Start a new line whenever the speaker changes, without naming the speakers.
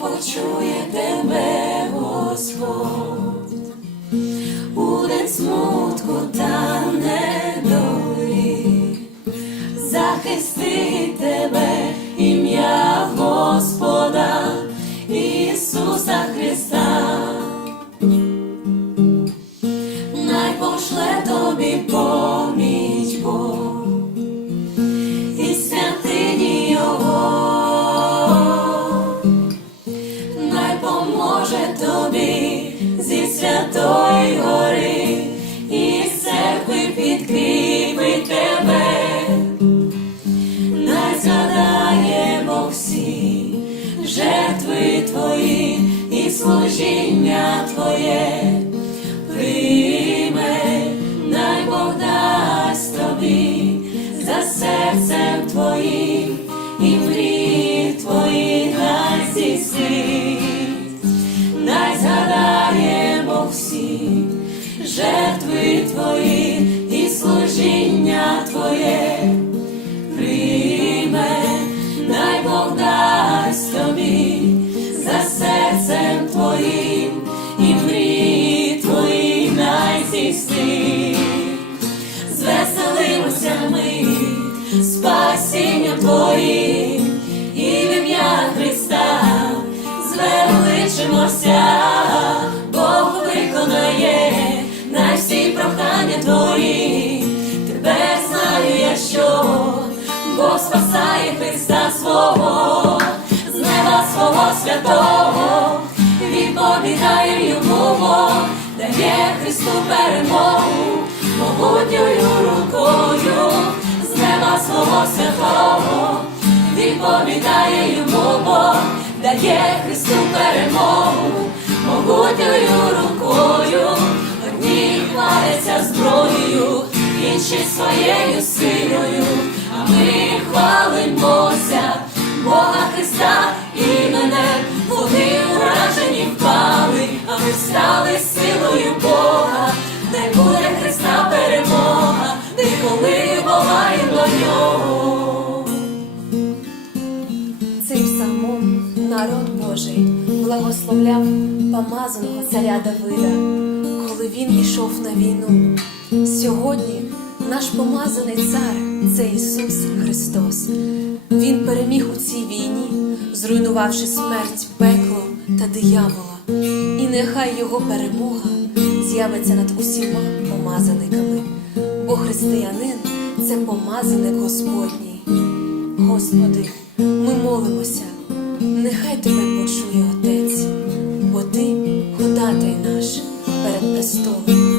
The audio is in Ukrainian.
почує тебе Господь, у день смутку жертви твої і служіння твоє. Прийме, най Бог дасть тобі за серцем твоїм і мрії твої здійснить, най згадає Бог всі жертви твої здійснить. Звеселимося ми спасінням Твоїм і в ім'я Христа звеличимося, Бог виконає на всі прохання Твої. Тебе знаю я, що Бог спасає Христа свого, з неба свого святого, відповідає йому дає Христу перемогу. Могутньою рукою з неба свого святого, відповідає йому Бог, дає Христу перемогу, могутньою рукою, одні хваляться зброєю, інші своєю силою, а ми хвалимося, Бога Христа
Божий благословляв помазаного царя Давида, коли він ішов на війну. Сьогодні наш помазаний цар це Ісус Христос. Він переміг у цій війні, зруйнувавши смерть, пекло та диявола. І нехай його перемога з'явиться над усіма помазаниками, бо християнин це помазаник Господній. Господи, ми молимося, нехай тебе почує Отець, бо ти ходатай наш перед престолом